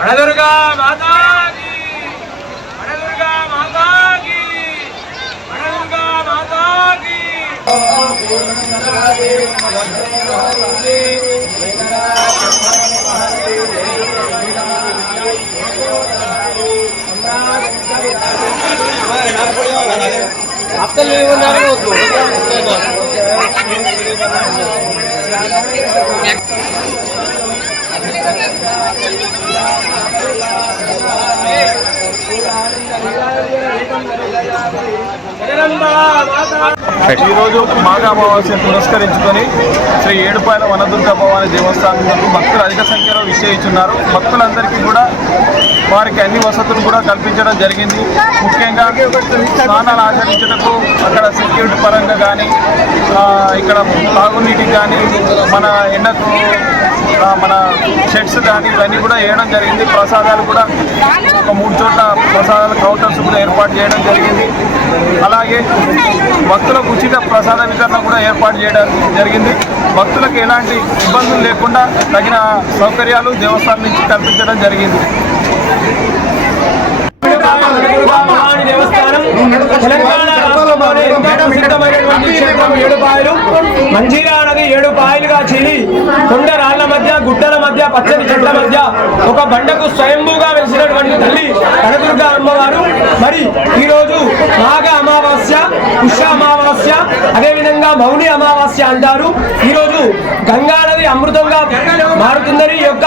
వనదుర్గా మాతాకి, వనదుర్గా మాతాకి, వనదుర్గా మాతాకి. ఈరోజు మాఘ అమావాస్యను పురస్కరించుకొని శ్రీ ఏడుపాయల వనదుర్గా భవాని దేవస్థానం భక్తులు అధిక సంఖ్యలో విచ్చేయిస్తున్నారు. భక్తులందరికీ కూడా వారికి అన్ని వసతులు కూడా కల్పించడం జరిగింది. ముఖ్యంగా స్నానాలు ఆచరించటకు అక్కడ సెక్యూరిటీ పరంగా కానీ, ఇక్కడ తాగునీటికి కానీ, మన ఎండకు మన షెడ్స్ కానీ ఇవన్నీ కూడా వేయడం జరిగింది. ప్రసాదాలు కూడా ఒక 3 చోట్ల ప్రసాదాల కౌంటర్స్ కూడా ఏర్పాటు చేయడం జరిగింది. అలాగే భక్తులకు ఉచిత ప్రసాద వితరణ కూడా ఏర్పాటు చేయడం జరిగింది. భక్తులకు ఎలాంటి ఇబ్బందులు లేకుండా తగిన సౌకర్యాలు దేవస్థానం నుంచి కల్పించడం జరిగింది. దేవస్థానం తెలంగాణ రాష్ట్రంలోనే ఎంతో ప్రసిద్ధమైనటువంటి క్షేత్రం ఏడుపాయలు. మంజీరా నది 7 పాయలుగా చీలి కొండ రాళ్ల మధ్య, గుట్టల మధ్య, పచ్చని చెట్ల మధ్య ఒక బండకు స్వయంభూగా వెలిసినటువంటి తల్లి వనదుర్గా అమ్మవారు. మరి ఈరోజు మాఘ అమావాస్య, పుష్య అమావాస్య, అదేవిధంగా మౌని అమావాస్య అంటారు. ఈరోజు గంగా నది అమృతంగా మారుతుందని ఈ యొక్క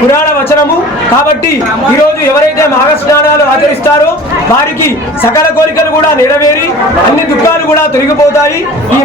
పురాణ వచనము. కాబట్టి ఈరోజు ఎవరైతే మాఘ స్నానాలు ఆచరిస్తారో వారికి సకల కోరికలు కూడా నెరవేరి అన్ని దుఃఖాలు కూడా తొలగిపోతాయి. ఈ